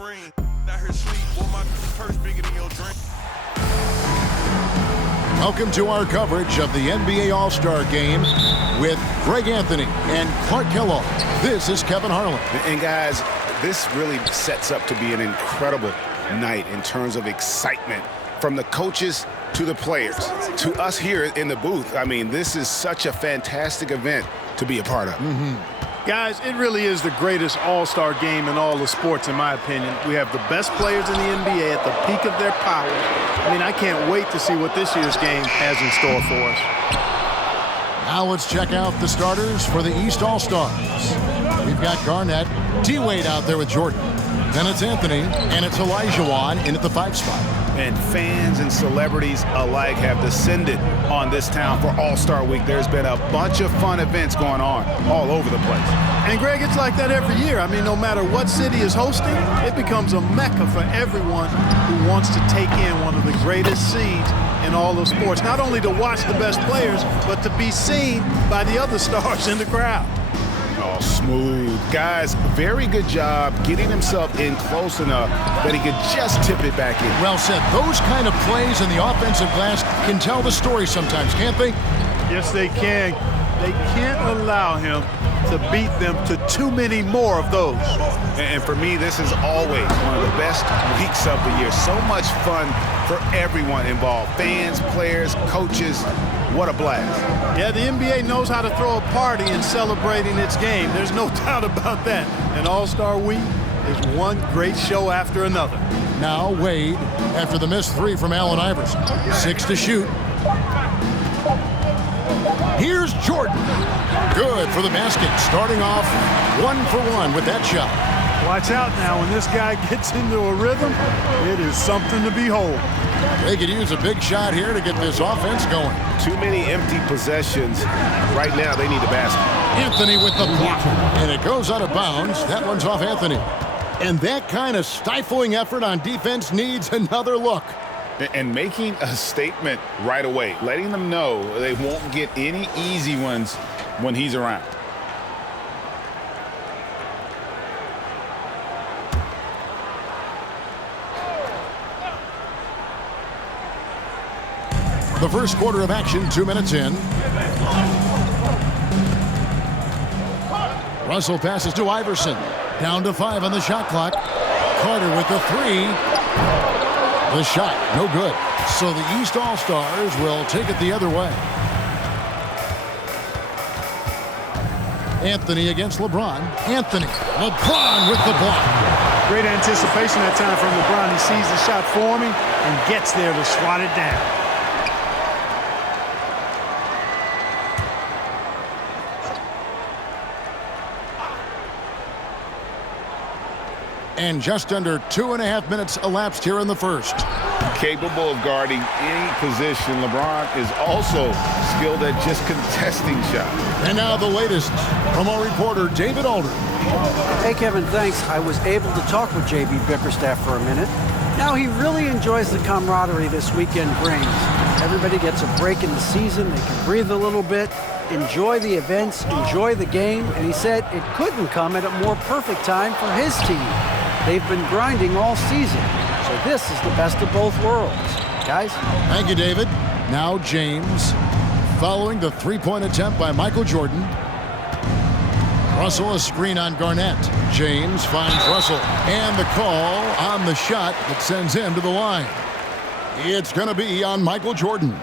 ring. Out here sleep, boy, my purse bigger than your drink. Welcome to our coverage of the NBA All-Star Game with Greg Anthony and Clark Kellogg. This is Kevin Harlan. And guys, this really sets up to be an incredible night in terms of excitement from the coaches to the players to us here in the booth. I mean, this is such a fantastic event to be a part of. Guys, it really is the greatest all-star game in all the sports, in my opinion. We have the best players in the NBA at the peak of their powers. I mean, I can't wait to see what this year's game has in store for us. Now let's check out the starters for the East All-Stars. We've got Garnett, T-Wade out there with Jordan. Then it's Anthony, and it's Elijah Wan in at the 5 spot. And fans and celebrities alike have descended on this town for All-Star Week. There's been a bunch of fun events going on all over the place. And, Greg, it's like that every year. I mean, no matter what city is hosting, it becomes a mecca for everyone who wants to take in one of the greatest scenes in all of sports. Not only to watch the best players, but to be seen by the other stars in the crowd. Oh, smooth. Guys, very good job getting himself in close enough that he could just tip it back in. Well said. Those kind of plays in the offensive glass can tell the story sometimes, can't they? Yes, they can. They can't allow him to beat them to too many more of those. And for me, this is always one of the best weeks of the year. So much fun for everyone involved. Fans, players, coaches. What a blast. Yeah, the NBA knows how to throw a party in celebrating its game. There's no doubt about that. And All-Star Week is one great show after another. Now Wade, after the missed 3 from Allen Iverson. 6 to shoot. Here's Jordan. Good for the basket. Starting off 1 for 1 with that shot. Watch out now. When this guy gets into a rhythm, it is something to behold. They could use a big shot here to get this offense going. Too many empty possessions. Right now, they need a basket. Anthony with the block. And it goes out of bounds. That one's off Anthony. And that kind of stifling effort on defense needs another look. And making a statement right away, letting them know they won't get any easy ones when he's around. The first quarter of action, 2 minutes in. Russell passes to Iverson. Down to 5 on the shot clock. Carter with the 3. The shot, no good. So the East All-Stars will take it the other way. Anthony against LeBron. Anthony. LeBron with the block. Great anticipation that time from LeBron. He sees the shot forming and gets there to swat it down. And just under 2.5 minutes elapsed here in the first. Capable of guarding any position. LeBron is also skilled at just contesting shots. And now the latest from our reporter, David Aldridge. Hey, Kevin, thanks. I was able to talk with J.B. Bickerstaff for a minute. Now he really enjoys the camaraderie this weekend brings. Everybody gets a break in the season. They can breathe a little bit, enjoy the events, enjoy the game. And he said it couldn't come at a more perfect time for his team. They've been grinding all season, so this is the best of both worlds. Guys? Thank you, David. Now James, following the 3-point attempt by Michael Jordan. Russell, a screen on Garnett. James finds Russell, and the call on the shot that sends him to the line. It's going to be on Michael Jordan.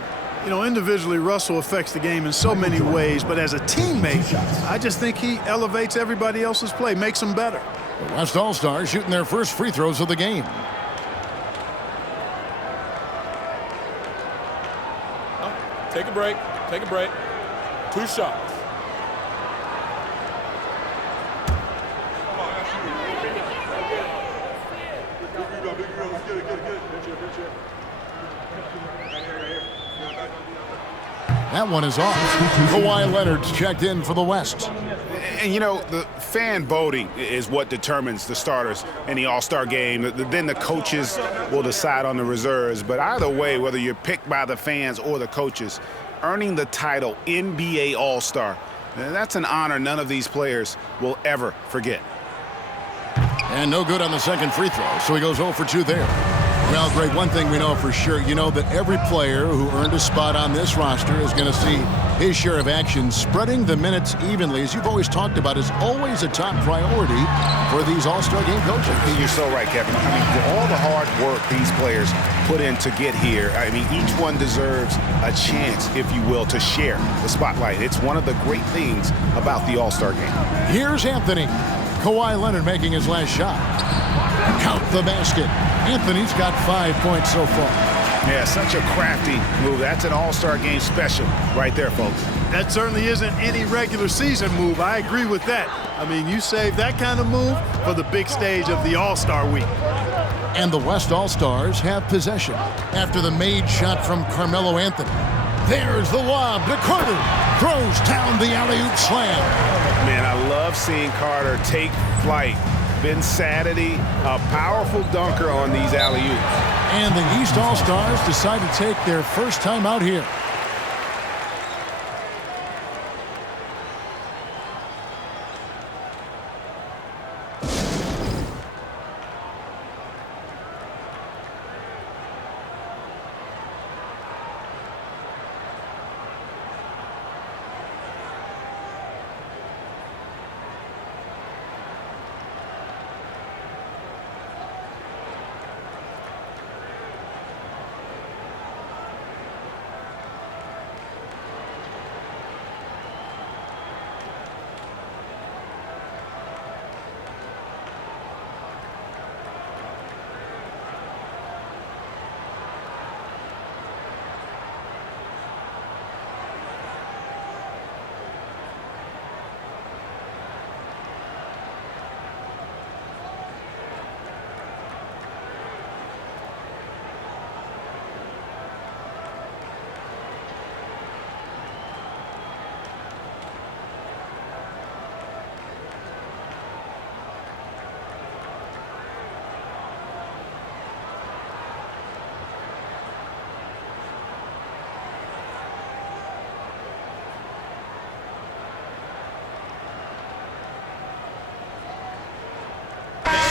You know, individually, Russell affects the game in so many ways, but as a teammate, I just think he elevates everybody else's play, makes them better. The West All-Stars shooting their first free throws of the game. Take a break. Take a break. 2 shots. That one is off. Kawhi Leonard's checked in for the West. And, you know, the fan voting is what determines the starters in the All-Star game. Then the coaches will decide on the reserves. But either way, whether you're picked by the fans or the coaches, earning the title NBA All-Star, that's an honor none of these players will ever forget. And no good on the second free throw, so he goes 0 for 2 there. Well, Greg, one thing we know for sure, you know that every player who earned a spot on this roster is going to see his share of action. Spreading the minutes evenly, as you've always talked about, is always a top priority for these All-Star game coaches. You're so right, Kevin. I mean, for all the hard work these players put in to get here, I mean, each one deserves a chance, if you will, to share the spotlight. It's one of the great things about the All-Star game. Here's Anthony. Kawhi Leonard making his last shot. Count the basket. Anthony's got 5 points so far. Yeah, such a crafty move. That's an All-Star game special right there, folks. That certainly isn't any regular season move. I agree with that. I mean, you save that kind of move for the big stage of the All-Star week. And the West All-Stars have possession after the made shot from Carmelo Anthony. There's the lob to Carter. Throws down the alley-oop slam. Man, I love seeing Carter take flight. Ben Saturday, a powerful dunker on these alley-oops. And the East All-Stars decide to take their first time out here.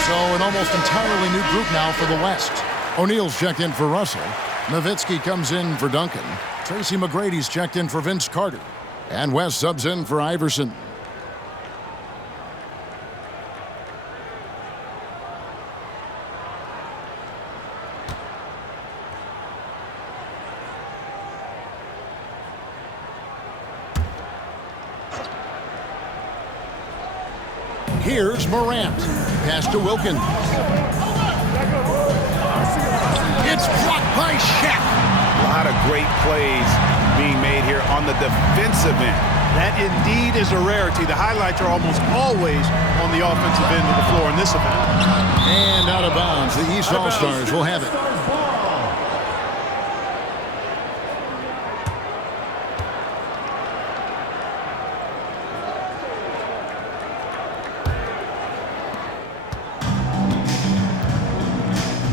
So an almost entirely new group now for the West. O'Neal's checked in for Russell. Nowitzki comes in for Duncan. Tracy McGrady's checked in for Vince Carter. And West subs in for Iverson. Here's Morant. Pass to Wilkins. It's blocked by Shaq. A lot of great plays being made here on the defensive end. That indeed is a rarity. The highlights are almost always on the offensive end of the floor in this event. And out of bounds. The East All-Stars will have it.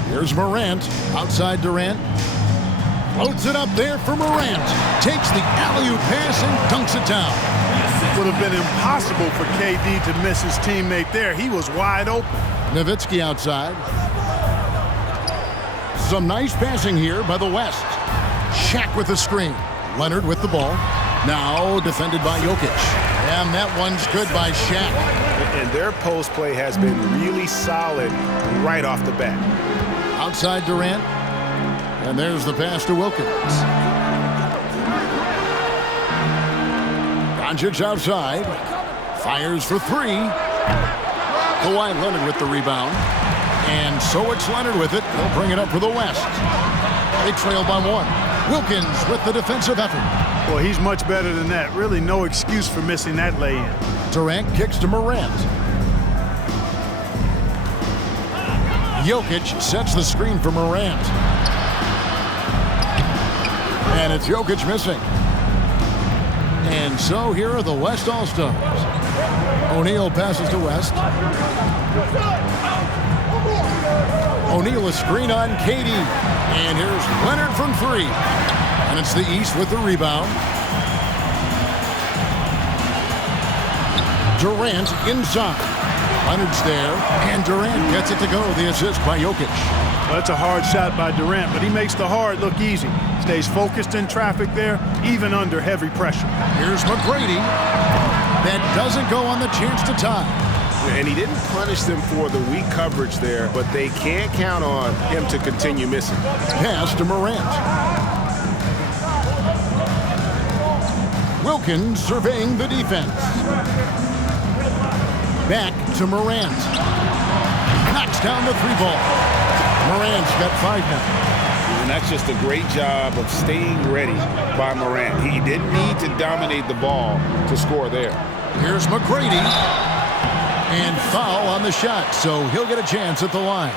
Here's Morant, outside Durant. Floats it up there for Morant. Takes the alley-oop pass and dunks it down. Would have been impossible for KD to miss his teammate there. He was wide open. Nowitzki outside. Some nice passing here by the West. Shaq with the screen. Leonard with the ball. Now defended by Jokic. And that one's good by Shaq. And their post play has been really solid right off the bat. Outside Durant. And there's the pass to Wilkins. Doncic outside. Fires for three. Kawhi Leonard with the rebound. And so it's Leonard with it. They'll bring it up for the West. They trail by one. Wilkins with the defensive effort. Well, he's much better than that. Really no excuse for missing that lay-in. Durant kicks to Morant. Jokic sets the screen for Morant. And it's Jokic missing. And so here are the West All-Stars. O'Neal passes to West. O'Neal a screen on KD. And here's Leonard from three. And it's the East with the rebound. Durant inside. Leonard's there, and Durant gets it to go. The assist by Jokic. Well, that's a hard shot by Durant, but he makes the hard look easy. Stays focused in traffic there, even under heavy pressure. Here's McGrady. That doesn't go on the chance to tie. And he didn't punish them for the weak coverage there, but they can't count on him to continue missing. Pass to Morant. Wilkins surveying the defense. Back to Morant. Knocks down the three ball. Morant's got 5 now. And that's just a great job of staying ready by Morant. He didn't need to dominate the ball to score there. Here's McGrady. And foul on the shot, so he'll get a chance at the line.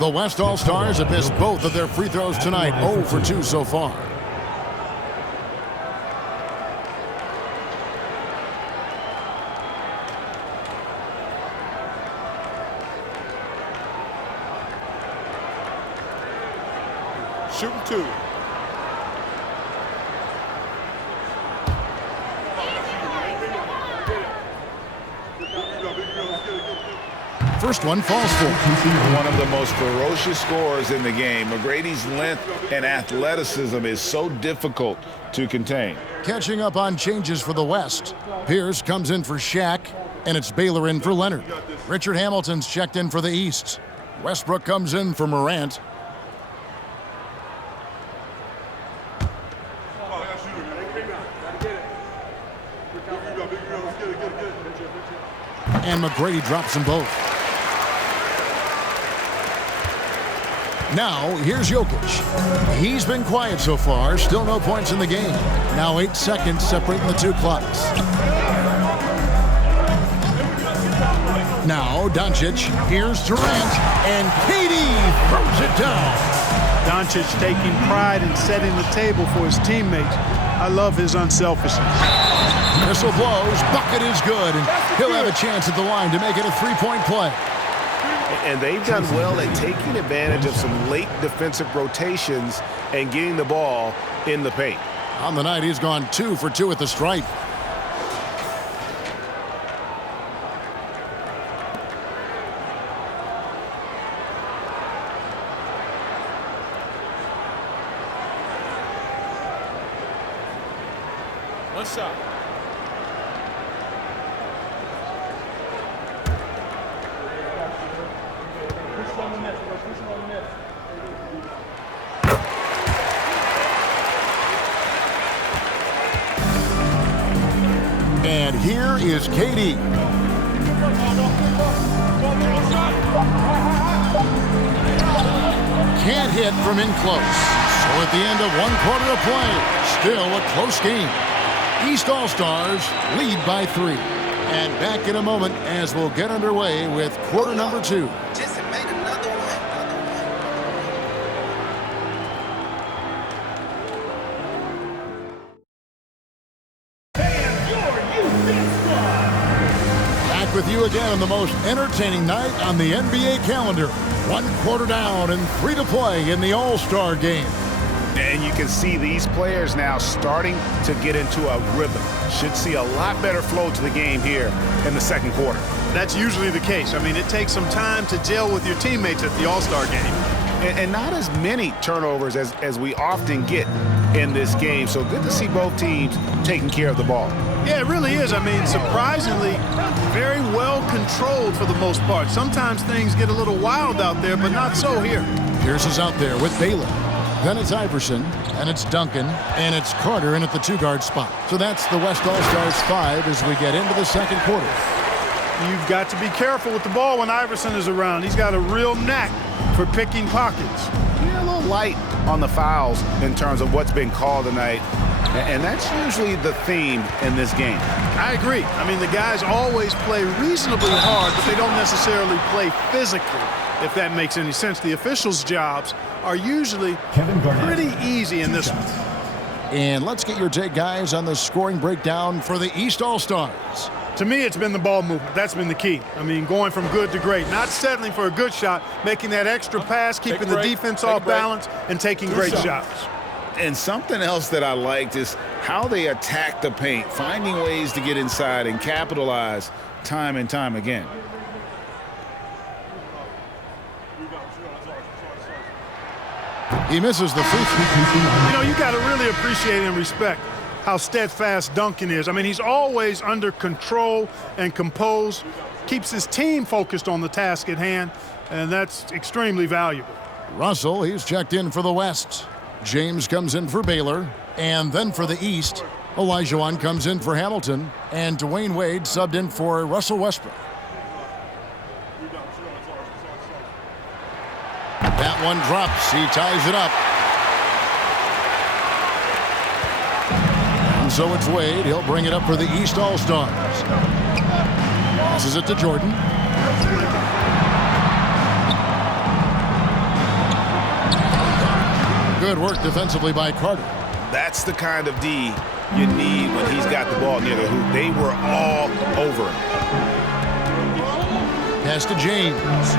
The West All-Stars have missed both of their free throws tonight, 0 for 2 so far. Shooting 2. First one falls for him. One of the most ferocious scorers in the game. McGrady's length and athleticism is so difficult to contain. Catching up on changes for the West. Pierce comes in for Shaq, and it's Baylor in for Leonard. Richard Hamilton's checked in for the East. Westbrook comes in for Morant. And McGrady drops them both. Now, here's Jokic. He's been quiet so far. Still no points in the game. Now 8 seconds separating the two clocks. Now, Doncic. Here's Durant. And KD throws it down. Doncic taking pride in setting the table for his teammates. I love his unselfishness. Whistle blows. Bucket is good. And he'll have a chance at the line to make it a three-point play. And they've done well at taking advantage of some late defensive rotations and getting the ball in the paint. On the night, he's gone 2 for 2 at the stripe. One shot. And here is KD. Can't hit from in close. So at the end of 1 quarter of play, still a close game. East All-Stars lead by 3. And back in a moment as we'll get underway with quarter number 2. With you again on the most entertaining night on the NBA calendar. 1 quarter down and 3 to play in the All-Star game. And you can see these players now starting to get into a rhythm. Should see a lot better flow to the game here in the second quarter. That's usually the case. I mean, it takes some time to gel with your teammates at the All-Star game. And not as many turnovers as we often get in this game. So good to see both teams taking care of the ball. Yeah, it really is. I mean, surprisingly, very well controlled for the most part. Sometimes things get a little wild out there, but not so here. Pierce is out there with Baylor. Then it's Iverson, and it's Duncan, and it's Carter in at the 2-guard spot. So that's the West All-Stars 5 as we get into the second quarter. You've got to be careful with the ball when Iverson is around. He's got a real knack for picking pockets. Yeah, a little light on the fouls in terms of what's been called tonight. And that's usually the theme in this game. I agree. I mean, the guys always play reasonably hard, but they don't necessarily play physically, if that makes any sense. The officials' jobs are usually pretty easy in this one. And let's get your take, guys, on the scoring breakdown for the East All-Stars. To me, it's been the ball movement. That's been the key. I mean, going from good to great. Not settling for a good shot, making that extra pass, keeping the defense off balance, and taking great shots. And something else that I liked is how they attack the paint, finding ways to get inside and capitalize time and time again. He misses the free throw. You know, you got to really appreciate and respect how steadfast Duncan is. I mean, he's always under control and composed, keeps his team focused on the task at hand, and that's extremely valuable. Russell, he's checked in for the West. James comes in for Baylor. And then for the East, Olajuwon comes in for Hamilton. And Dwayne Wade subbed in for Russell Westbrook. That one drops. He ties it up. And so it's Wade. He'll bring it up for the East All-Stars. Passes it to Jordan. Good work defensively by Carter. That's the kind of D you need when he's got the ball near the hoop. They were all over him. Pass to James.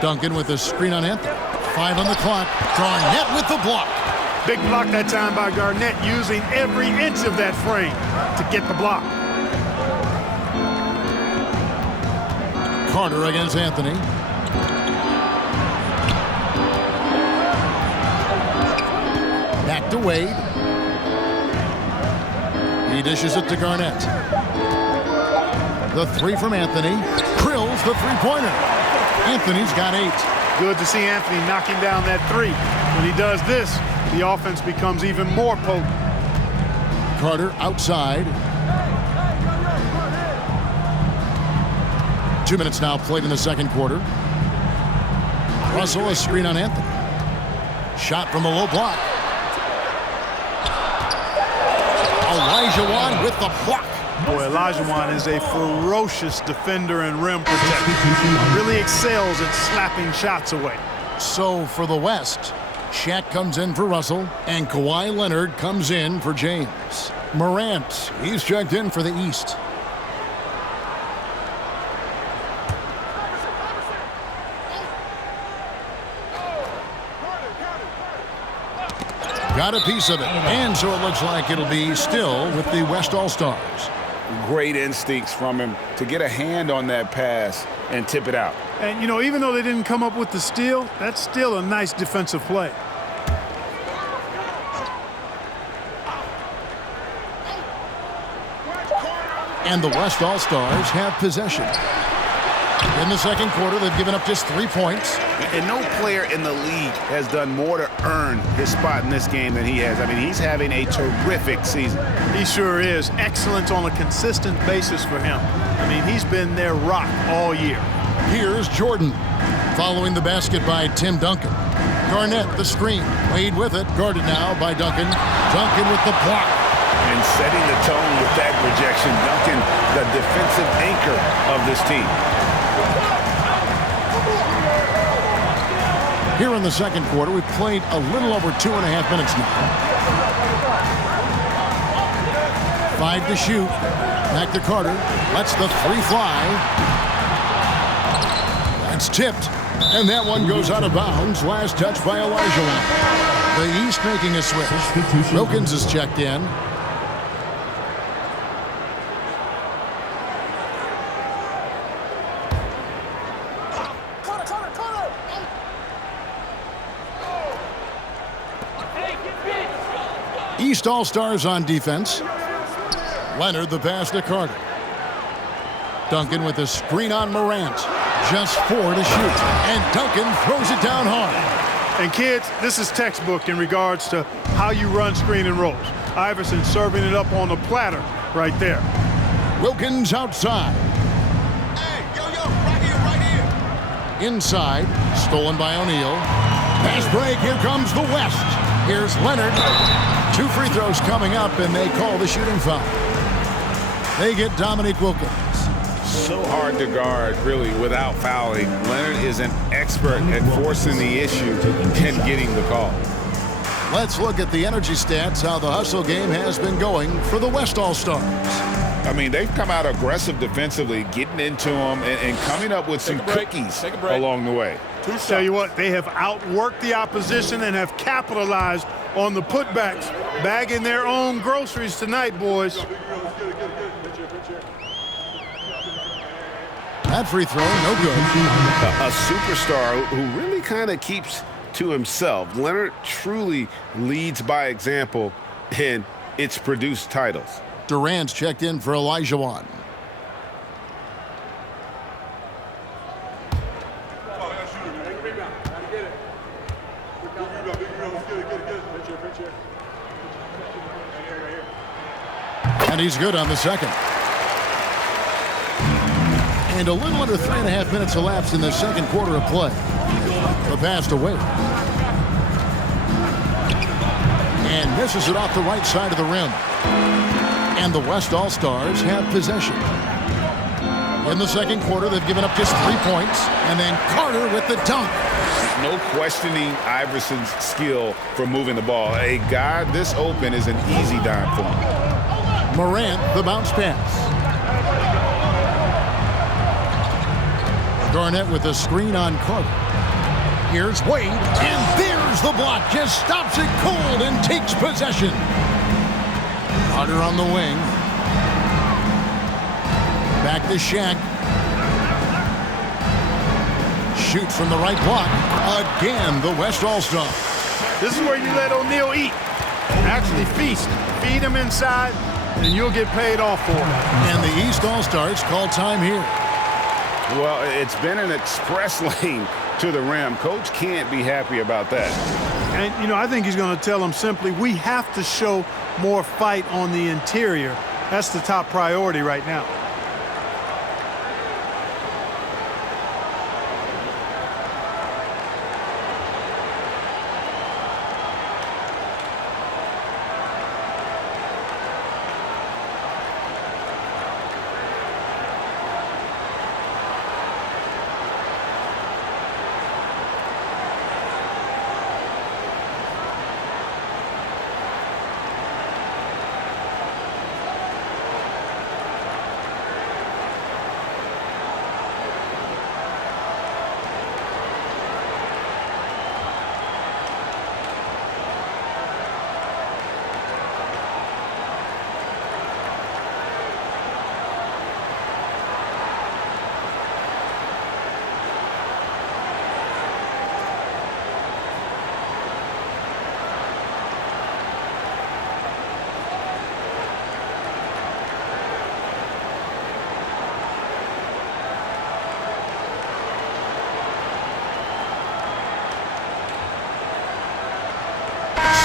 Duncan with a screen on Anthony. 5 on the clock. Garnett with the block. Big block that time by Garnett, using every inch of that frame to get the block. Carter against Anthony. Back to Wade. He dishes it to Garnett. The three from Anthony. Drills the three-pointer. Anthony's got 8. Good to see Anthony knocking down that three. When he does this, the offense becomes even more potent. Carter outside. 2 minutes now played in the second quarter. Russell, a screen on Anthony. Shot from the low block. Olajuwon with the block. Boy, Olajuwon is a ferocious defender and rim protector. Really excels at slapping shots away. So for the West, Shaq comes in for Russell, and Kawhi Leonard comes in for James. Morant, he's checked in for the East. Got a piece of it, and so it looks like it'll be still with the West All-Stars. Great instincts from him to get a hand on that pass and tip it out. And, you know, even though they didn't come up with the steal, that's still a nice defensive play. And the West All-Stars have possession. In the second quarter, they've given up just 3 points. And no player in the league has done more to earn his spot in this game than he has. I mean, he's having a terrific season. He sure is. Excellence on a consistent basis for him. I mean, he's been their rock all year. Here's Jordan, following the basket by Tim Duncan. Garnett, the screen. Wade with it. Guarded now by Duncan. Duncan with the block. And setting the tone with that rejection, Duncan, the defensive anchor of this team. Here in the second quarter, we've played a little over 2.5 minutes now. 5 to shoot. Back to Carter. Lets the three fly. That's tipped. And that one goes out of bounds. Last touch by Olajuwon. The East making a switch. Wilkins is checked in. East All-Stars on defense. Leonard the pass to Carter. Duncan with a screen on Morant. Just 4 to shoot. And Duncan throws it down hard. And kids, this is textbook in regards to how you run screen and rolls. Iverson serving it up on the platter right there. Wilkins outside. Hey, yo, right here. Inside. Stolen by O'Neal. Pass break. Here comes the West. Here's Leonard. 2 free throws coming up, and they call the shooting foul. They get Dominique Wilkins. So hard to guard, really, without fouling. Leonard is an expert at forcing the issue and getting the call. Let's look at the energy stats, how the hustle game has been going for the West All-Stars. I mean, they've come out aggressive defensively, getting into them and coming up with some cookies along the way. Tell you what, they have outworked the opposition and have capitalized on the putbacks, bagging their own groceries tonight, boys. That free throw, no good. A superstar who really kind of keeps to himself. Leonard truly leads by example, and it's produced titles. Durant's checked in for Olajuwon. And he's good on the second. And a little under 3.5 minutes elapsed in the second quarter of play. The pass to Wade. And misses it off the right side of the rim. And the West All-Stars have possession. In the second quarter, they've given up just 3 points. And then Carter with the dunk. No questioning Iverson's skill for moving the ball. A guy this open is an easy dime for him. Morant, the bounce pass. Garnett with a screen on Carter. Here's Wade, and there's the block. Just stops it cold and takes possession. Carter on the wing. Back to Shaq. Shoots from the right block. Again, the West All-Star. This is where you let O'Neal eat. Actually feast. Feed him inside, and you'll get paid off for it. And the East All-Stars call time here. Well, it's been an express lane to the rim. Coach can't be happy about that. And, you know, I think he's going to tell them simply, we have to show more fight on the interior. That's the top priority right now.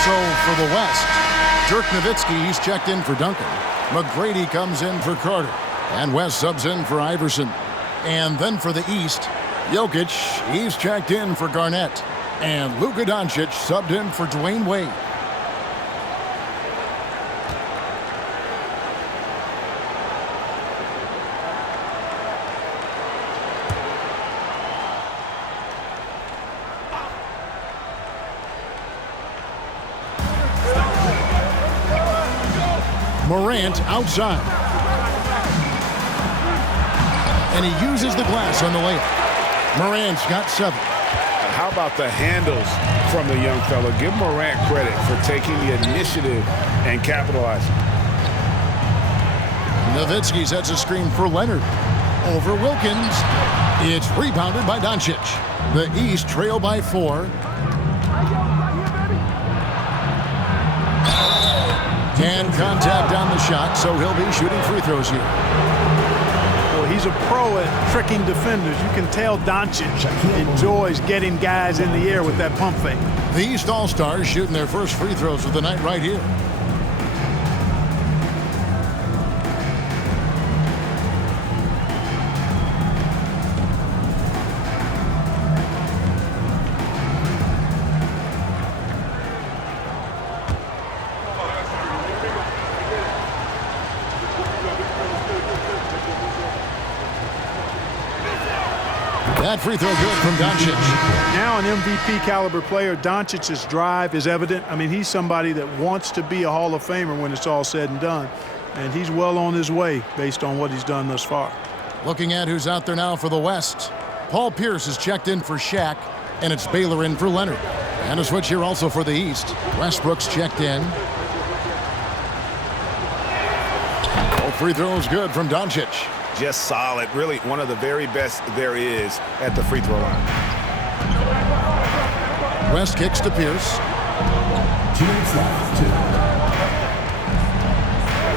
So for the West, Dirk Nowitzki, he's checked in for Duncan. McGrady comes in for Carter. And West subs in for Iverson. And then for the East, Jokic, he's checked in for Garnett. And Luka Doncic subbed in for Dwayne Wade. Morant outside. And he uses the glass on the layup. Morant's got 7. How about the handles from the young fella? Give Morant credit for taking the initiative and capitalizing. Nowitzki sets a screen for Leonard. Over Wilkins. It's rebounded by Doncic. The East trail by 4. And contact on the shot, so he'll be shooting free throws here. Well, he's a pro at tricking defenders. You can tell Doncic enjoys getting guys in the air with that pump fake. The East All-Stars shooting their first free throws of the night right here. That free throw good from Doncic. Now an MVP caliber player. Doncic's drive is evident. I mean, he's somebody that wants to be a Hall of Famer when it's all said and done. and he's well on his way based on what he's done thus far. Looking at who's out there now for the West. Paul Pierce is checked in for Shaq, and it's Baylor in for Leonard. And a switch here also for the East. Westbrook's checked in. All free throws good from Doncic. Just solid. Really one of the very best there is at the free throw line. West kicks to Pierce. 2 minutes left.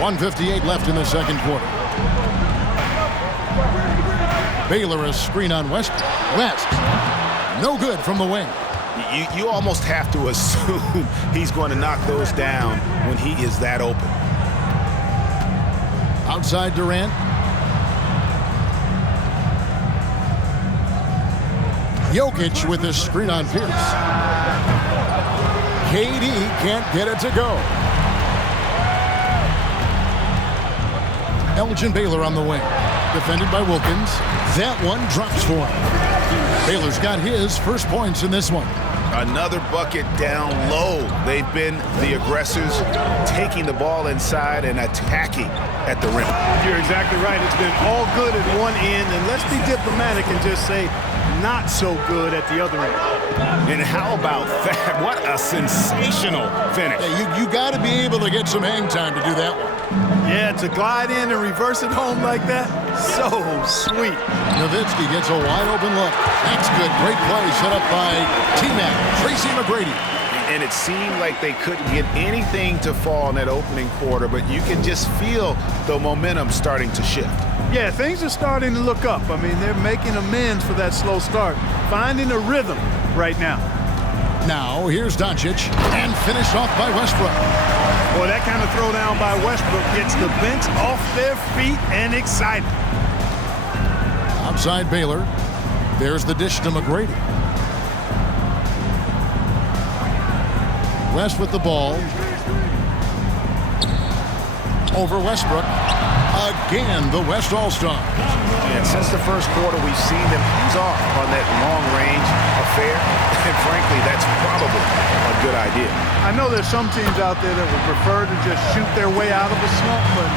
1:58 left in the second quarter. Baylor a screen on West. West. No good from the wing. You almost have to assume he's going to knock those down when he is that open. Outside Durant. Jokic with his screen on Pierce. KD can't get it to go. Elgin Baylor on the wing. Defended by Wilkins. That one drops for him. Baylor's got his first points in this one. Another bucket down low. They've been the aggressors, taking the ball inside and attacking at the rim. You're exactly right. It's been all good at one end, and let's be diplomatic and just say not so good at the other end. And how about that? What a sensational finish. Yeah, you got to be able to get some hang time to do that one. Yeah, to glide in and reverse it home like that, so sweet. Nowitzki gets a wide open look. That's good. Great play set up by T-Mac, Tracy McGrady. And it seemed like they couldn't get anything to fall in that opening quarter, but you can just feel the momentum starting to shift. Yeah, things are starting to look up. I mean, they're making amends for that slow start, finding a rhythm right now. Now, here's Doncic, and finished off by Westbrook. Boy, that kind of throwdown by Westbrook gets the bench off their feet and excited. Outside Baylor. There's the dish to McGrady. West with the ball. Over Westbrook. Again, the West All-Stars. And since the first quarter, we've seen them ease off on that long-range affair. And frankly, that's probably a good idea. I know there's some teams out there that would prefer to just shoot their way out of a slump, but,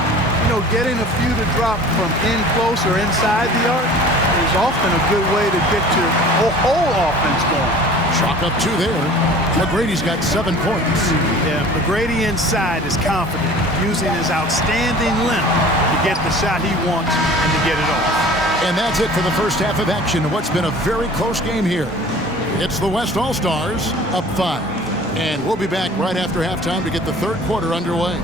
you know, getting a few to drop from in close or inside the arc is often a good way to get your whole offense going. Chalk up 2 there. McGrady's got 7 points. Yeah, McGrady inside is confident, using his outstanding length to get the shot he wants and to get it off. And that's it for the first half of action in what's been a very close game here. It's the West All-Stars up 5. And we'll be back right after halftime to get the third quarter underway.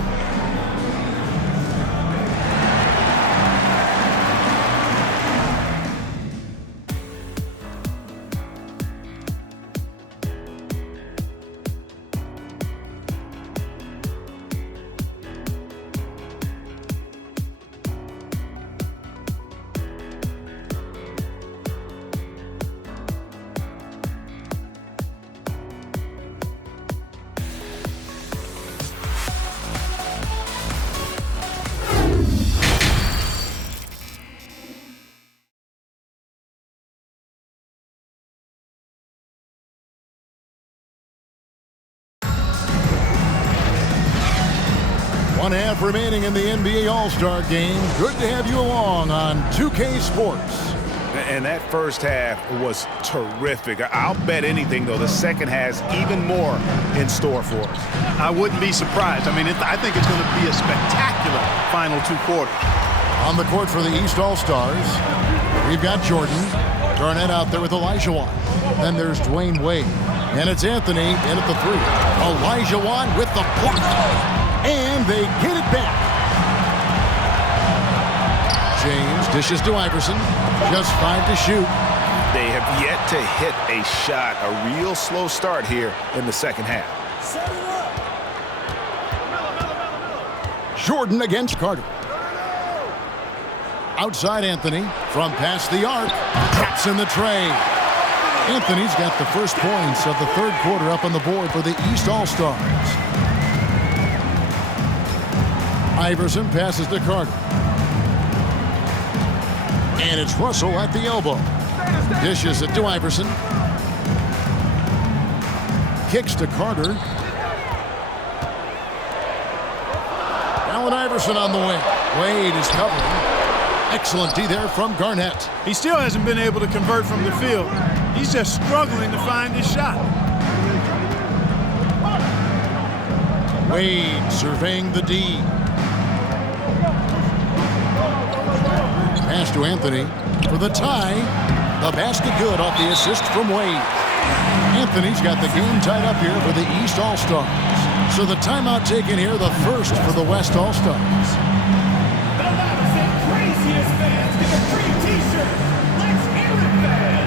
One half remaining in the NBA All-Star Game. Good to have you along on 2K Sports. And that first half was terrific. I'll bet anything, though, the second has even more in store for us. I wouldn't be surprised. I mean, I think it's going to be a spectacular final 2 quarters. On the court for the East All-Stars, we've got Jordan. Garnett out there with Elijah Wan. Then there's Dwayne Wade. And it's Anthony in at the 3. Elijah Wan with the block. And they get it back. James dishes to Iverson. Just 5 to shoot. They have yet to hit a shot, a real slow start here in the second half. Jordan against Carter. Outside Anthony from past the arc. Taps in the tray. Anthony's got the first points of the third quarter up on the board for the East All-Stars. Iverson passes to Carter. And it's Russell at the elbow. Dishes it to Iverson. Kicks to Carter. Allen Iverson on the wing. Wade is covering. Excellent D there from Garnett. He still hasn't been able to convert from the field. He's just struggling to find his shot. Wade surveying the D. Pass to Anthony for the tie. The basket good off the assist from Wade. Anthony's got the game tied up here for the East All-Stars. So the timeout taken here, the first for the West All-Stars. The loudest and craziest fans get a free t-shirt. Let's hear it, fans.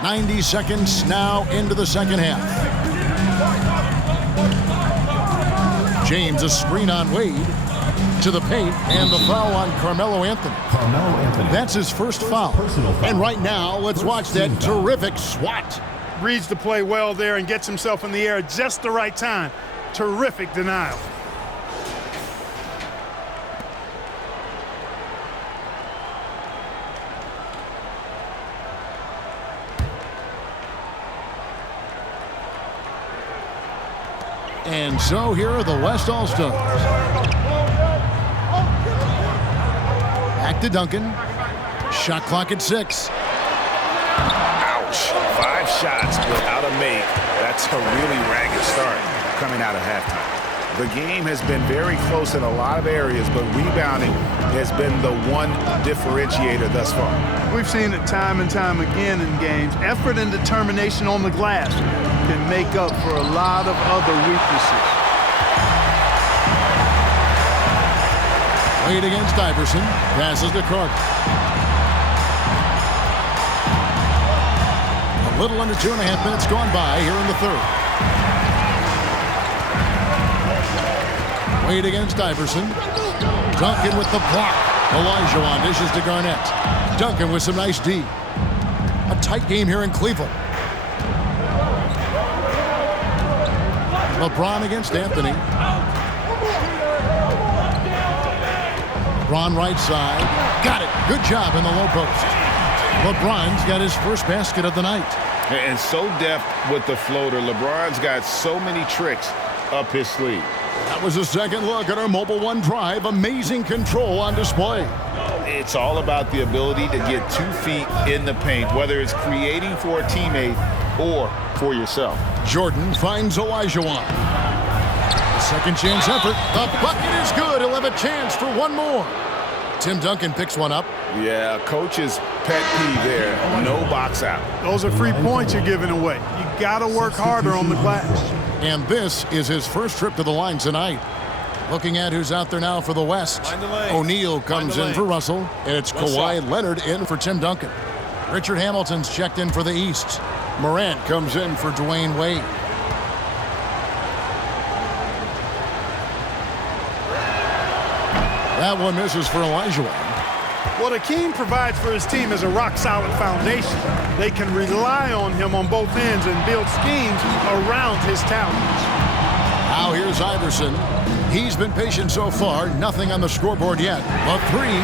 .90 seconds now into the second half. James, a screen on Wade to the paint, and the foul on Carmelo Anthony. Carmelo Anthony. That's his first foul. Personal foul. And right now, let's watch that terrific swat. Reads the play well there and gets himself in the air at just the right time. Terrific denial. And so here are the West All-Stars. Back to Duncan. Shot clock at 6. Ouch. 5 shots without a make. That's a really ragged start coming out of halftime. The game has been very close in a lot of areas, but rebounding has been the one differentiator thus far. We've seen it time and time again in games. Effort and determination on the glass can make up for a lot of other weaknesses. Wade against Iverson. Passes to Carter. A little under 2.5 minutes gone by here in the third. Wade against Iverson. Duncan with the block. Olajuwon dishes to Garnett. Duncan with some nice D. A tight game here in Cleveland. LeBron against Anthony. LeBron right side. Got it. Good job in the low post. LeBron's got his first basket of the night. And so deft with the floater. LeBron's got so many tricks up his sleeve. That was a second look at our Mobile One Drive. Amazing control on display. It's all about the ability to get 2 feet in the paint, whether it's creating for a teammate or for yourself. Jordan finds Olajuwon. A second chance effort. The bucket is good. He'll have a chance for one more. Tim Duncan picks one up. Yeah, coach's pet peeve there. No box out. Those are free points you're giving away. You got to work harder on the glass. And this is his first trip to the line tonight. Looking at who's out there now for the West. O'Neal comes in for Russell, and it's Kawhi Leonard in for Tim Duncan. Richard Hamilton's checked in for the East. Morant comes in for Dwayne Wade. That one misses for Olajuwon. What Akeem provides for his team is a rock-solid foundation. They can rely on him on both ends and build schemes around his talents. Now here's Iverson. He's been patient so far. Nothing on the scoreboard yet. A three.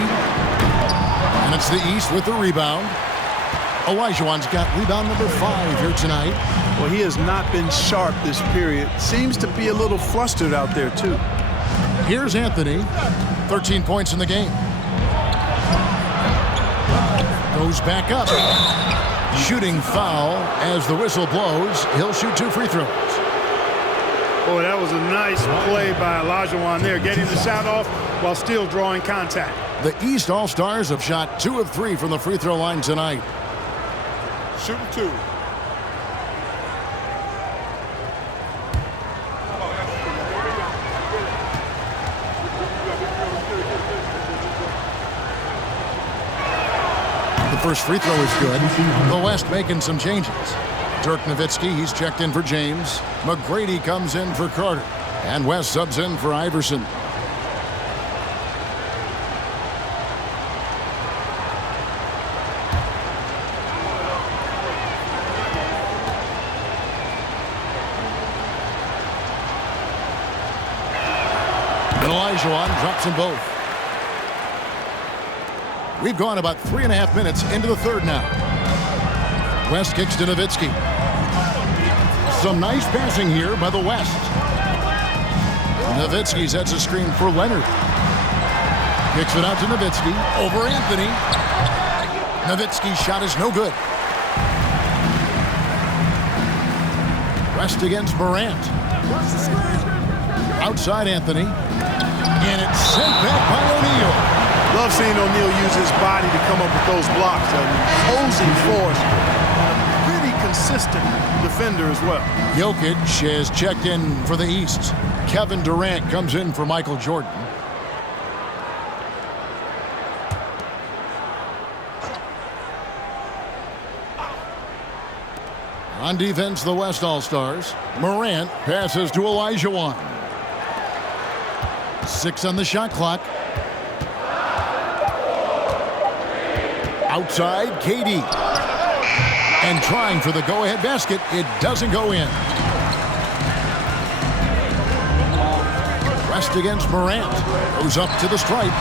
And it's the East with the rebound. Olajuwon's got rebound number 5 here tonight. Well, he has not been sharp this period. Seems to be a little flustered out there, too. Here's Anthony. 13 points in the game. Goes back up. Shooting foul as the whistle blows. He'll shoot 2 free throws. Boy, that was a nice play by Olajuwon there, getting the shot off while still drawing contact. The East All-Stars have shot 2 of 3 from the free throw line tonight. Shooting 2. The first free throw is good. The West making some changes. Dirk Nowitzki, he's checked in for James. McGrady comes in for Carter. And West subs in for Iverson. And Olajuwon drops them both. We've gone about 3.5 minutes into the third now. West kicks to Nowitzki. Some nice passing here by the West. Nowitzki sets a screen for Leonard. Kicks it out to Nowitzki. Over Anthony. Nowitzki's shot is no good. West against Morant. Outside Anthony. And it's sent back by O'Neal. Love seeing O'Neal use his body to come up with those blocks. An imposing force. And a pretty consistent defender as well. Jokic has checked in for the East. Kevin Durant comes in for Michael Jordan. On defense, the West All-Stars. Morant passes to Olajuwon. 6 on the shot clock. Outside, KD. And trying for the go-ahead basket. It doesn't go in. West against Morant. Goes up to the stripe.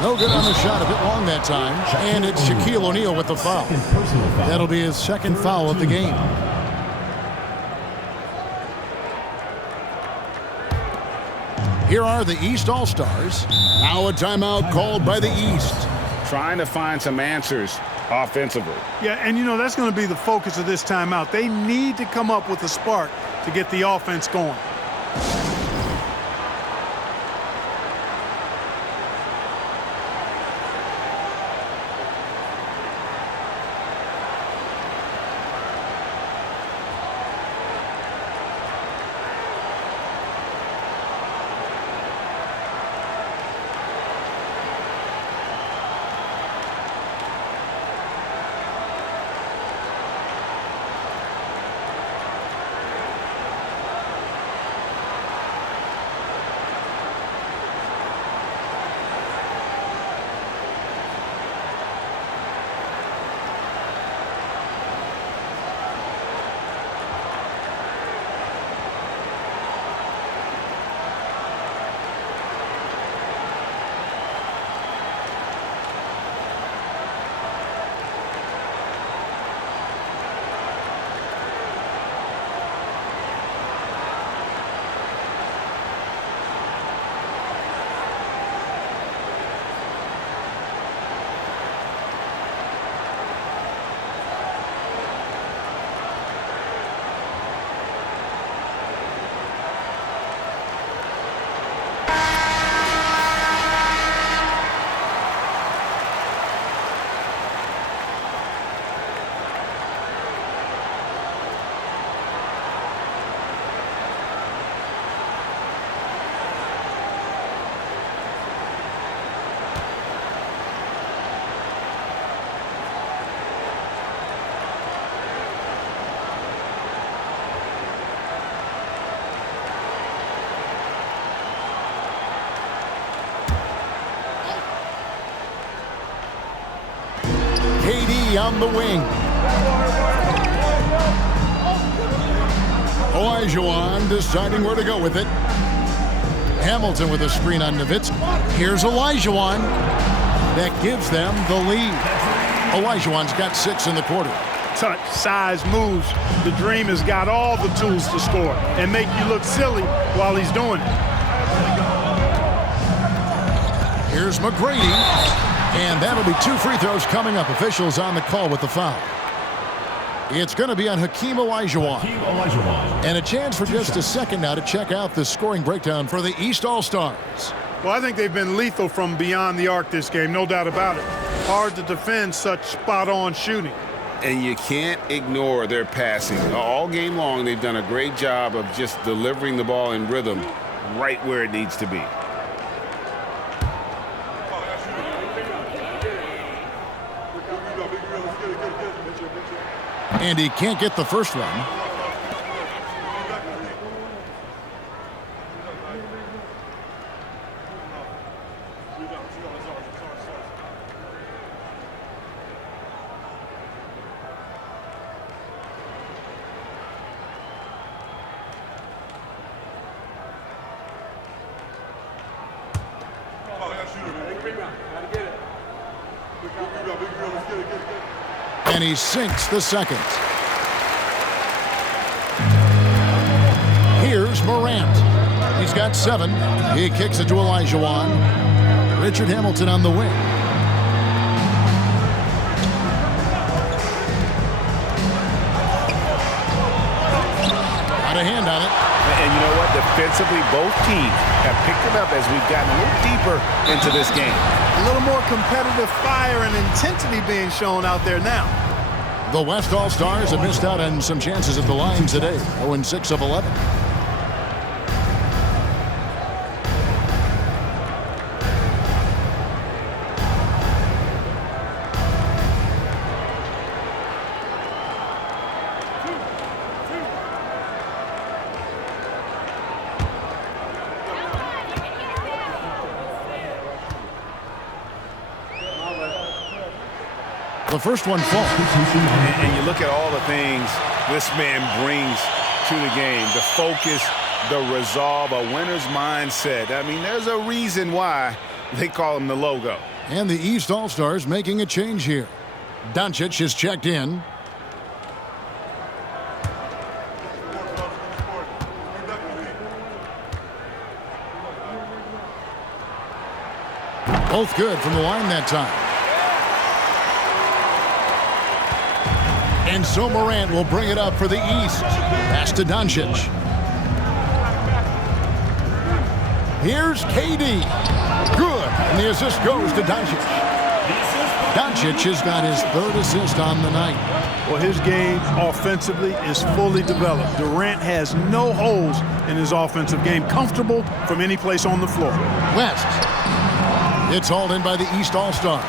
No good on the shot, a bit long that time. And it's Shaquille O'Neal with the foul. That'll be his second foul of the game. Here are the East All-Stars. Now a timeout called by the East. Trying to find some answers offensively. Yeah, and you know, that's going to be the focus of this timeout. They need to come up with a spark to get the offense going. KD on the wing. Olajuwon deciding where to go with it. Hamilton with a screen on Nowitzki. Here's Olajuwon. That gives them the lead. Olajuwon's got 6 in the quarter. Touch, size, moves. The Dream has got all the tools to score and make you look silly while he's doing it. Here's McGrady. And that'll be 2 free throws coming up. Officials on the call with the foul. It's going to be on Hakeem Olajuwon. And a chance for just a second now to check out the scoring breakdown for the East All-Stars. Well, I think they've been lethal from beyond the arc this game, no doubt about it. Hard to defend such spot-on shooting. And you can't ignore their passing. All game long, they've done a great job of just delivering the ball in rhythm right where it needs to be. And he can't get the first one. And he sinks the second. Here's Morant. He's got 7. He kicks it to Olajuwon. Richard Hamilton on the wing. Got a hand on it. And you know what? Defensively, both teams have picked it up as we've gotten a little deeper into this game. A little more competitive fire and intensity being shown out there now. The West All-Stars have missed out on some chances at the line today. 0-6 of 11. The first one falls. And you look at all the things this man brings to the game. The focus, the resolve, a winner's mindset. I mean, there's a reason why they call him the logo. And the East All-Stars making a change here. Doncic is checked in. Both good from the line that time. And so Morant will bring it up for the East. Pass to Doncic. Here's KD. Good. And the assist goes to Doncic. Doncic has got his 3rd assist on the night. Well, his game offensively is fully developed. Durant has no holes in his offensive game. Comfortable from any place on the floor. West. It's hauled in by the East All-Stars.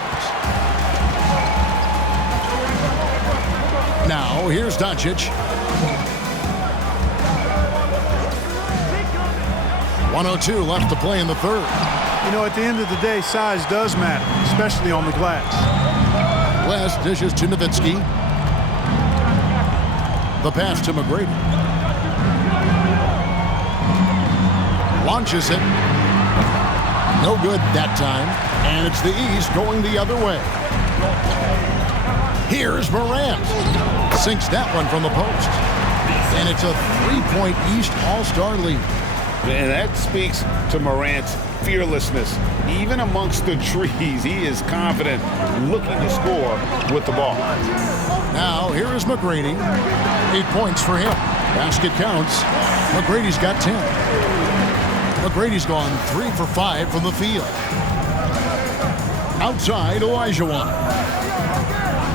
Now, here's Doncic. 1:02 left to play in the 3rd. You know, at the end of the day, size does matter, especially on the glass. West dishes to Nowitzki. The pass to McGrady. Launches it. No good that time. And it's the East going the other way. Here's Morant. Sinks that one from the post. And it's a 3-point East All-Star lead. And that speaks to Morant's fearlessness. Even amongst the trees, he is confident, looking to score with the ball. Now, here is McGrady. 8 points for him. Basket counts. McGrady's got 10. McGrady's gone 3 for 5 from the field. Outside, Olajuwon.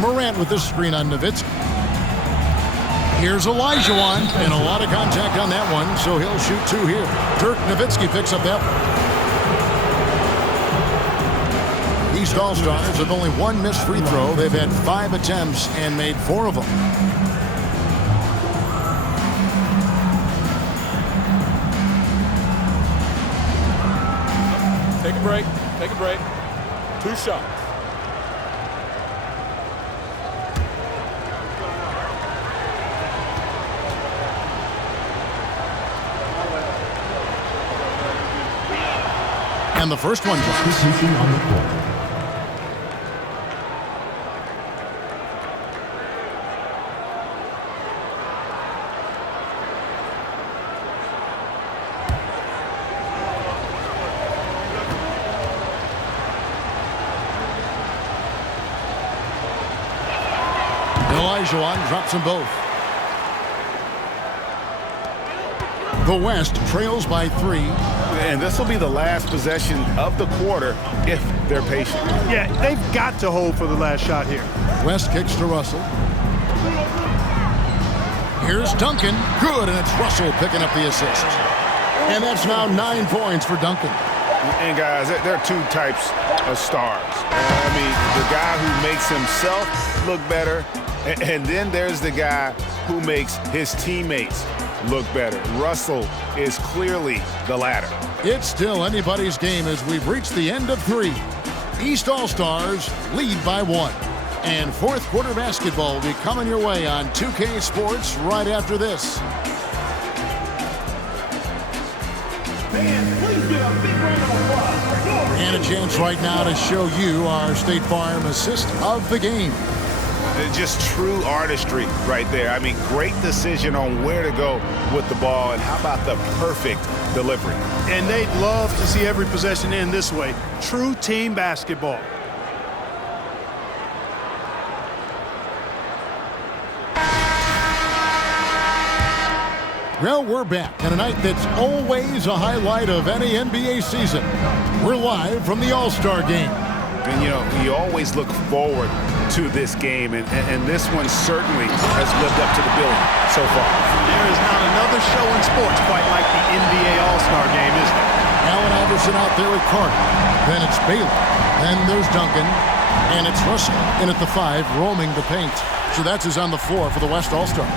Morant with the screen on Nowitzki. Here's Olajuwon, and a lot of contact on that one, so he'll shoot 2 here. Dirk Nowitzki picks up that one. East All-Stars with only 1 missed free throw. They've had 5 attempts and made 4 of them. Take a break. Take a break. 2 shots. And the first one drops. On the court. Olajuwon drops them both. The West trails by 3. And this will be the last possession of the quarter if they're patient. Yeah, they've got to hold for the last shot here. West kicks to Russell. Here's Duncan. Good, and it's Russell picking up the assist. And that's now 9 points for Duncan. And guys, there are two types of stars. I mean, the guy who makes himself look better, and then there's the guy who makes his teammates look better. Russell is clearly the latter. It's still anybody's game as we've reached the end of 3. East All-Stars lead by 1. And fourth quarter basketball will be coming your way on 2K Sports right after this. Fans, please give a big round of applause for Norris. And a chance right now to show you our State Farm assist of the game. Just true artistry right there. I mean, great decision on where to go with the ball, and how about the perfect delivery? And they'd love to see every possession end this way. True team basketball. Well, we're back on a night that's always a highlight of any NBA season. We're live from the All-Star Game. And, you know, you always look forward to this game, and this one certainly has lived up to the billing so far. There is not another show in sports quite like the NBA All-Star Game, is there? Allen Iverson out there with Carter. Then it's Baylor. Then there's Duncan. And it's Russell in at the 5, roaming the paint. So that's who's on the floor for the West All-Stars.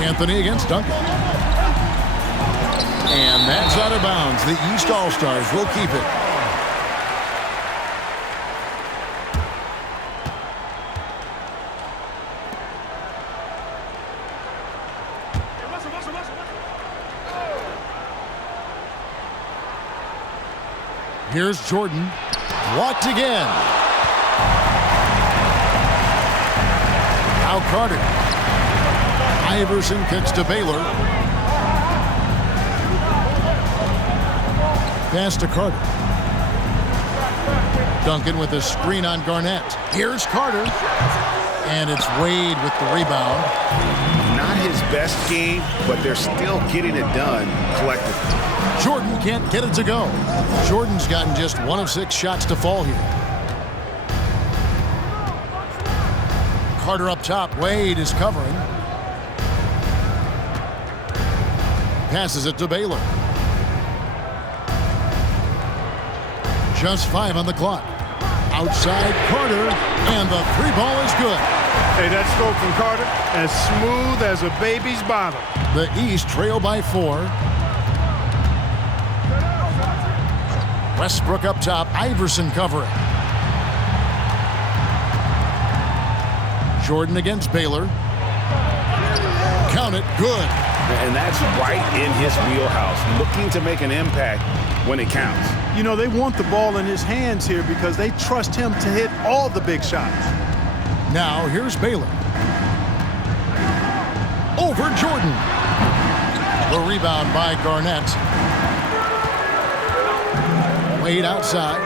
Anthony against Duncan. And that's out of bounds. The East All-Stars will keep it. Here's Jordan. Blocked again. Now Carter. Iverson kicks to Baylor. Pass to Carter. Duncan with a screen on Garnett. Here's Carter. And it's Wade with the rebound. Not his best game, but they're still getting it done collectively. Jordan can't get it to go. Jordan's gotten just 1 of 6 shots to fall here. Carter up top. Wade is covering. Passes it to Baylor. Just 5 on the clock. Outside Carter, and the 3 ball is good. Hey, that stroke from Carter, as smooth as a baby's bottom. The East trail by 4. Westbrook up top, Iverson covering. Jordan against Baylor. Count it, good. And that's right in his wheelhouse, looking to make an impact when it counts. You know, they want the ball in his hands here because they trust him to hit all the big shots. Now, here's Baylor. Over Jordan. The rebound by Garnett. Wade outside.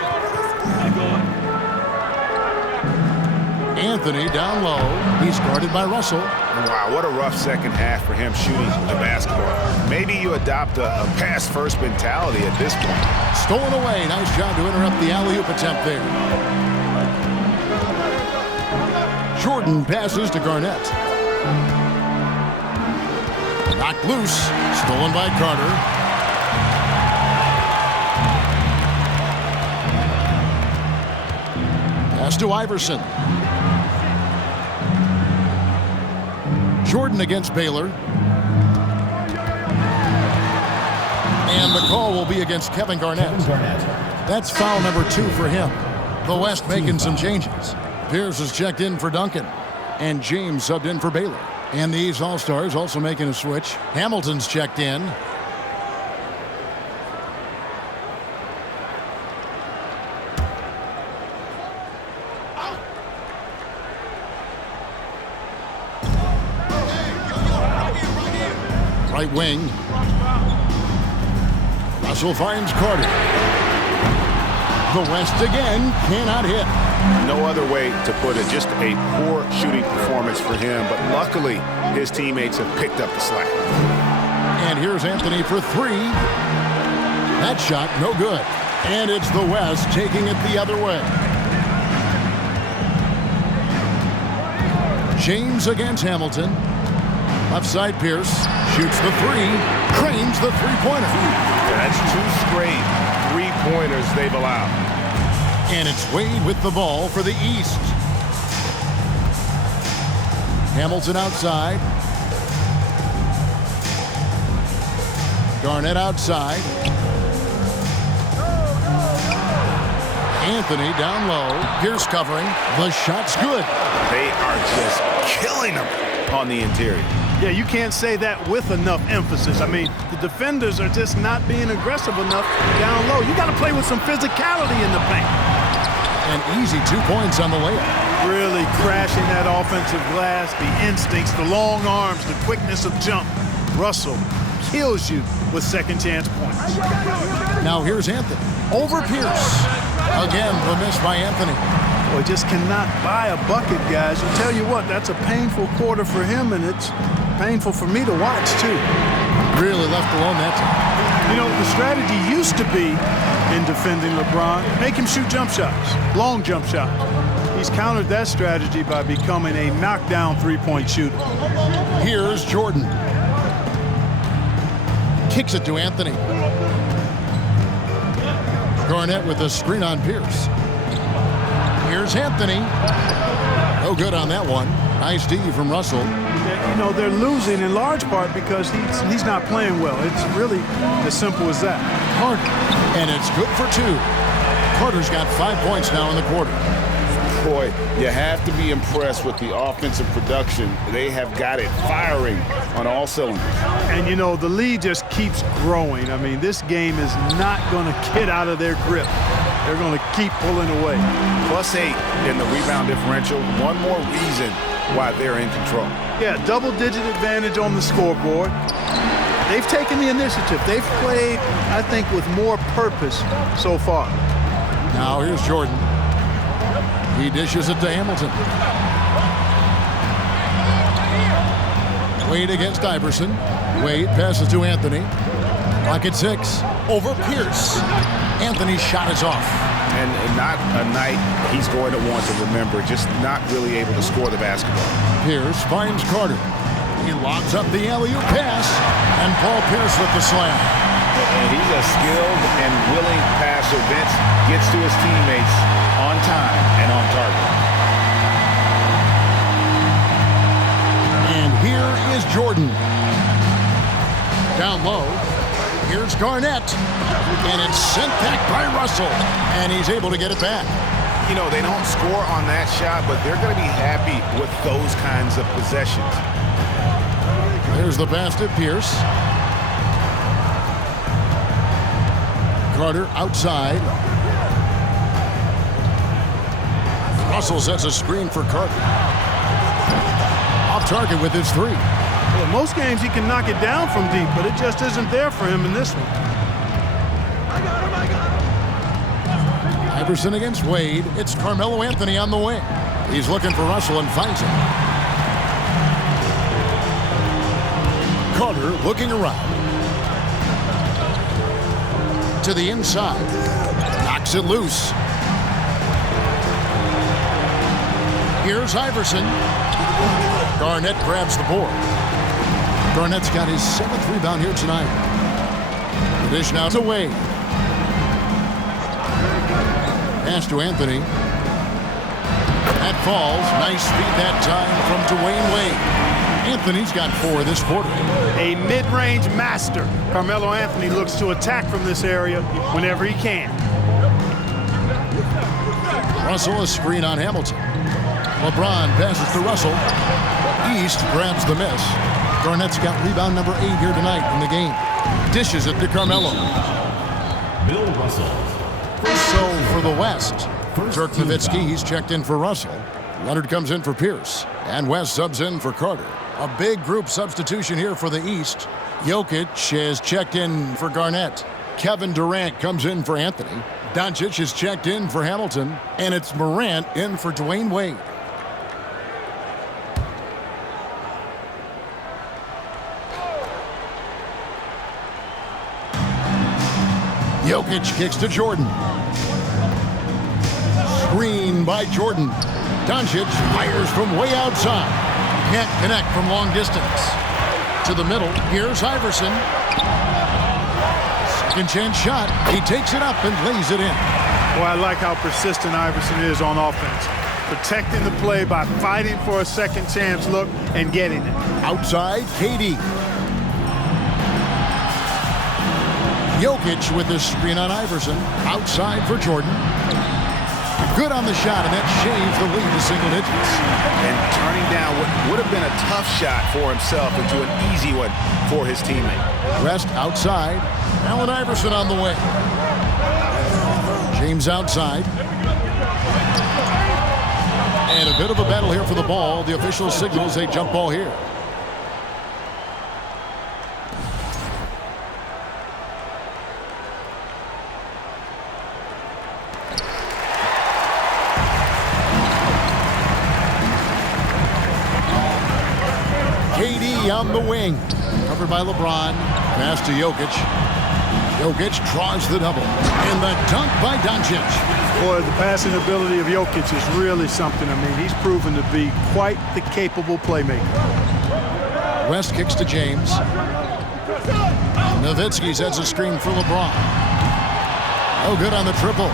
Anthony down low. He's guarded by Russell. Wow, what a rough second half for him shooting the basketball. Maybe you adopt a pass-first mentality at this point. Stolen away. Nice job to interrupt the alley-oop attempt there. Jordan passes to Garnett. Knocked loose. Stolen by Carter. Pass to Iverson. Jordan against Baylor. And the call will be against Kevin Garnett. That's foul number 2 for him. The West making some changes. Pierce has checked in for Duncan. And James subbed in for Baylor. And these All-Stars also making a switch. Hamilton's checked in. Right wing. Russell finds Carter. The West again cannot hit. No other way to put it. Just a poor shooting performance for him. But luckily, his teammates have picked up the slack. And here's Anthony for three. That shot, no good. And it's the West taking it the other way. James against Hamilton. Left side Pierce. Shoots the three. Cranes the three-pointer. That's 2 straight three-pointers they've allowed. And it's Wade with the ball for the East. Hamilton outside. Garnett outside. Anthony down low. Pierce covering. The shot's good. They are just killing them on the interior. Yeah, you can't say that with enough emphasis. I mean, the defenders are just not being aggressive enough down low. You got to play with some physicality in the paint. An easy 2 points on the layup. Really crashing that offensive glass, the instincts, the long arms, the quickness of jump. Russell kills you with second chance points. Now here's Anthony. Over Pierce. Again, the miss by Anthony. Boy, just cannot buy a bucket, guys. I'll tell you what, that's a painful quarter for him, and it's painful for me to watch, too. Really left alone that time. You know, the strategy used to be in defending LeBron, make him shoot jump shots, long jump shots. He's countered that strategy by becoming a knockdown three-point shooter. Here's Jordan. Kicks it to Anthony. Garnett with a screen on Pierce. Here's Anthony. No good on that one. Nice D from Russell. You know, they're losing in large part because he's not playing well. It's really as simple as that. Carter. And it's good for 2. Carter's got 5 points now in the quarter. Boy, you have to be impressed with the offensive production. They have got it firing on all cylinders. And, you know, the lead just keeps growing. I mean, this game is not going to get out of their grip. They're going to keep pulling away. +8 in the rebound differential. One more reason why they're in control. Yeah, double-digit advantage on the scoreboard. They've taken the initiative. They've played, I think, with more purpose so far. Now here's Jordan. He dishes it to Hamilton. Wade against Iverson. Wade passes to Anthony. Clock at 6. Over Pierce. Anthony's shot is off. And not a night he's going to want to remember, just not really able to score the basketball. Pierce finds Carter. He lobs up the alley-oop pass, and Paul Pierce with the slam. And he's a skilled and willing passer. Vince gets to his teammates on time and on target. And here is Jordan. Down low. Here's Garnett. And it's sent back by Russell. And he's able to get it back. You know, they don't score on that shot, but they're going to be happy with those kinds of possessions. There's the pass to Pierce. Carter outside. Russell sets a screen for Carter. Off target with his 3. Well, most games he can knock it down from deep, but it just isn't there for him in this one. Iverson against Wade. It's Carmelo Anthony on the wing. He's looking for Russell and finds him. Carter looking around. To the inside. Knocks it loose. Here's Iverson. Garnett grabs the board. Garnett's got his 7th rebound here tonight. The dish now to Wade. Pass to Anthony. That falls. Nice speed that time from Dwayne Wade. Anthony's got 4 this quarter. A mid-range master. Carmelo Anthony looks to attack from this area whenever he can. Russell a screen on Hamilton. LeBron passes to Russell. East grabs the miss. Garnett's got rebound number 8 here tonight in the game. Dishes it to Carmelo. Bill Russell. So for the West, Dirk Nowitzki, he's checked in for Russell. Leonard comes in for Pierce, and West subs in for Carter. A big group substitution here for the East. Jokic is checked in for Garnett. Kevin Durant comes in for Anthony. Doncic is checked in for Hamilton, and it's Morant in for Dwayne Wade. Jokic kicks to Jordan. Screen by Jordan. Doncic fires from way outside. Can't connect from long distance. To the middle, here's Iverson. Second chance shot. He takes it up and lays it in. Well, I like how persistent Iverson is on offense. Protecting the play by fighting for a second chance look and getting it. Outside, KD. Jokic with his screen on Iverson. Outside for Jordan. Good on the shot, and that shaves the lead to single digits. And turning down what would have been a tough shot for himself into an easy one for his teammate. West outside. Allen Iverson on the way. James outside. And a bit of a battle here for the ball. The official signals a jump ball here. KD on the wing. Covered by LeBron. Pass to Jokic. Jokic draws the double. And the dunk by Doncic. Boy, the passing ability of Jokic is really something. I mean, he's proven to be quite the capable playmaker. West kicks to James. Nowitzki sets a screen for LeBron. Oh, good on the triple.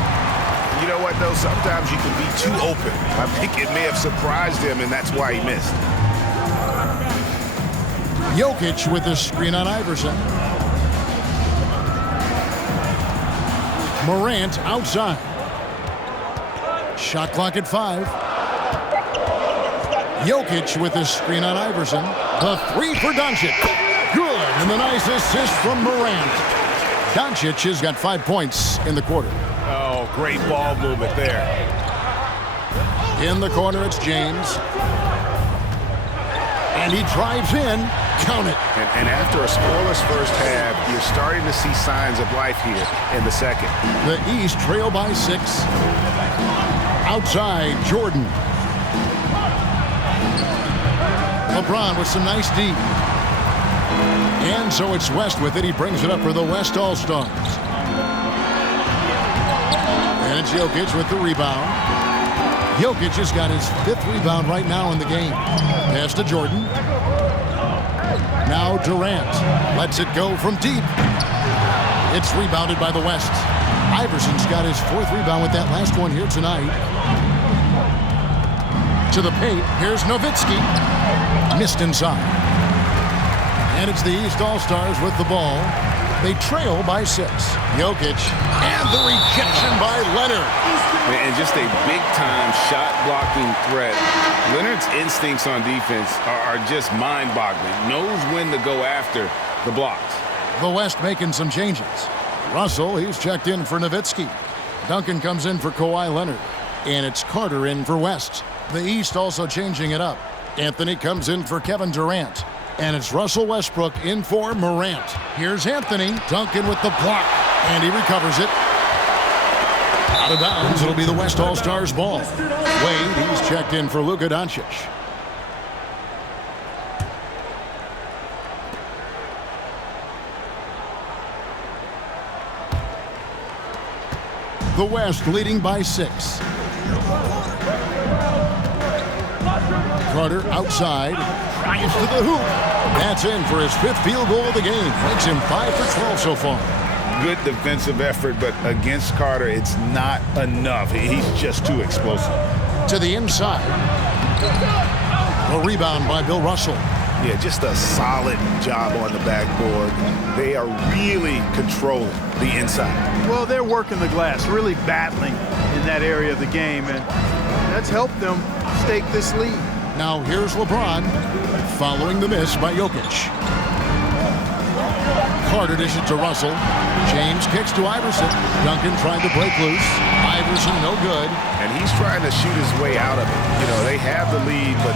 You know what, though? Sometimes you can be too open. I think it may have surprised him, and that's why he missed. Jokic with the screen on Iverson. Morant outside. Shot clock at 5. Jokic with the screen on Iverson. The three for Doncic. Good, and the nice assist from Morant. Doncic has got 5 points in the quarter. Oh, great ball movement there. In the corner, it's James. And he drives in. Count it. And after a scoreless first half, you're starting to see signs of life here in the second. The East trail by 6. Outside, Jordan. LeBron with some nice D. And so it's West with it. He brings it up for the West All-Stars. And it's Jokic with the rebound. Jokic has got his 5th rebound right now in the game. Pass to Jordan. Now Durant lets it go from deep. It's rebounded by the West. Iverson's got his 4th rebound with that last one here tonight. To the paint, here's Nowitzki. Missed inside. And it's the East All-Stars with the ball. They trail by 6. Jokic, and the rejection by Leonard. And just a big-time shot-blocking threat. Leonard's instincts on defense are just mind-boggling. Knows when to go after the blocks. The West making some changes. Russell, he's checked in for Nowitzki. Duncan comes in for Kawhi Leonard. And it's Carter in for West. The East also changing it up. Anthony comes in for Kevin Durant. And it's Russell Westbrook in for Morant. Here's Anthony. Duncan with the block. And he recovers it. Out of bounds, it'll be the West All-Stars ball. Wade, he's checked in for Luka Doncic. The West leading by 6. Carter outside. Drives to the hoop. That's in for his 5th field goal of the game. Makes him 5 for 12 so far. Good defensive effort, but against Carter, it's not enough. He's just too explosive. To the inside. A rebound by Bill Russell. Yeah, just a solid job on the backboard. They are really controlling the inside. Well, they're working the glass, really battling in that area of the game, and that's helped them stake this lead. Now here's LeBron following the miss by Jokic. Carter dishes to Russell. James kicks to Iverson. Duncan trying to break loose. Iverson no good. And he's trying to shoot his way out of it. You know, they have the lead, but